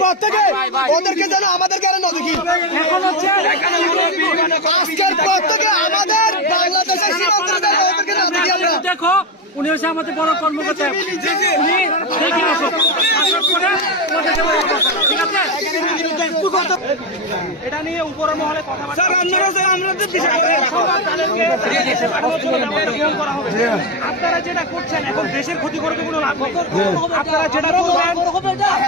পর থেকে ওদেরকে যেন আমাদের কারণে না দেখি। আজকের পর থেকে আমাদের বাংলাদেশের সীমান্তে যেন ওদেরকে না দেখি আমরা। দেখো উনি হচ্ছে আমাদের বড় কর্মকর্তা। উনি দেখে আসো। ঠিক আছে? এটা নিয়ে উপরের মহলে কথা আপনারা যেটা করছেন এখন দেশের ক্ষতি করে তো কোনো লাভ নেই। আপনারা যেটা করবেন আপনারা যেটা করছেন